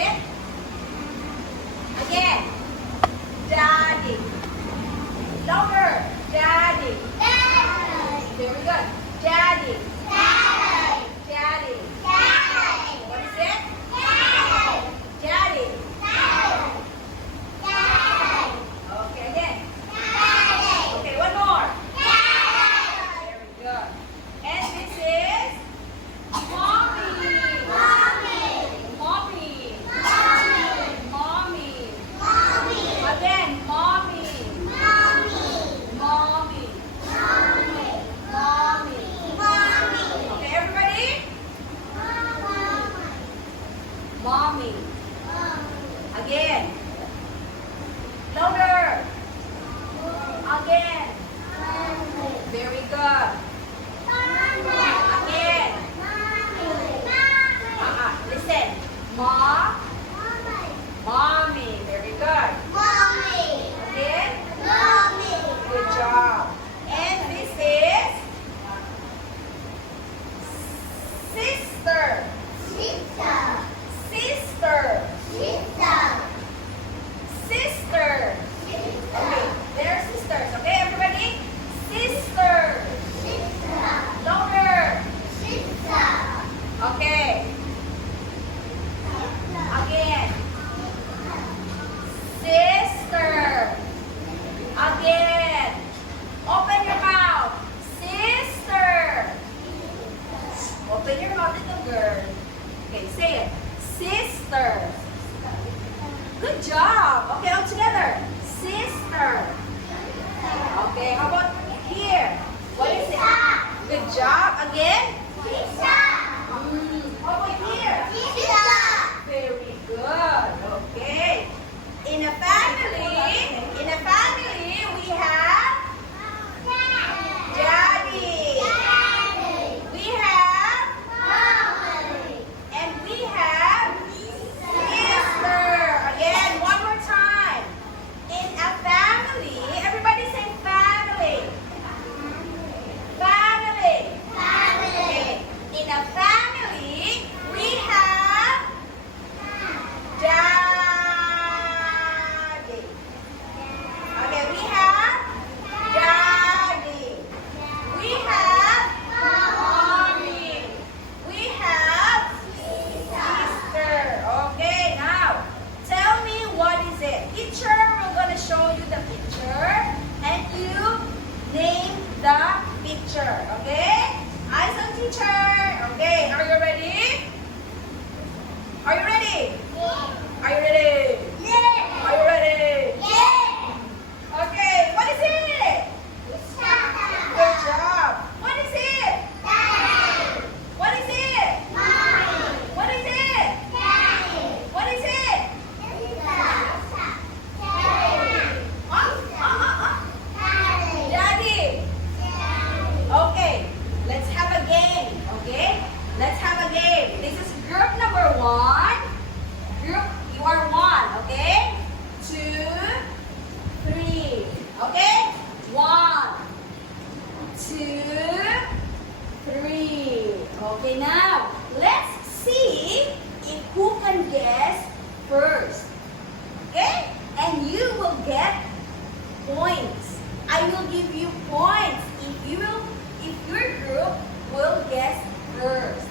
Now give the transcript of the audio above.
it? Again. Daddy. Louder. Daddy. Daddy. Very good. Daddy. Daddy. Daddy. Daddy. What is it? Daddy. Daddy. Daddy. Daddy. Okay, again. Daddy. Okay, one more. Daddy. Very good. And this is mommy. Mommy. Mommy. Mommy. Mommy. Mommy. Again, mommy. Mommy. Mommy. Mommy. Mommy. Mommy. Okay, everybody? Mommy. Again. Louder. Again. Very good. Again. Listen. Mom. Mommy. Very good. Again. Good job. And this is sister. Sister. Sister. Okay, they're sisters. Okay, everybody? Sister. Louder. Okay. Again. Sister. Again. Open your mouth. Sister. Open your mouth, little girl. Okay, say it. Sister. Good job. Okay, all together. Sister. Okay, how about here? What is it? Good job. Again. How about here? Very good. Okay. In a family, we have daddy. We have and we have sister. Again, one more time. In a family, everybody say family. Family. Okay. In a family, we have daddy. Okay, we have daddy. We have mommy. We have sister. Okay, now tell me what is it. Teacher, we're gonna show you the picture and you name the picture. Okay? Eyes on teacher. Okay, are you ready? Are you ready? Are you ready? Are you ready? Okay, what is it? Good job. What is it? What is it? What is it? What is it? Daddy. Okay, let's have a game. Okay, let's have a game. This is group number 1. Group, you are 1. Okay, 2, 3. Okay, 1, 2, 3. Okay, now let's see if who can guess first. Okay, and you will get points. I will give you points if your group will guess first.